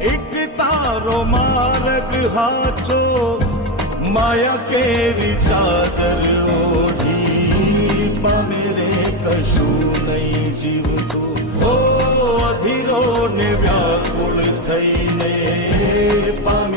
એક તારો માર્ગ હાચો, માયા કેરી ચાદર ઓઢી, પામે રે કશું નહીં જીવતો. ઓ અધીરો ને વ્યાકુળ થઈને પામે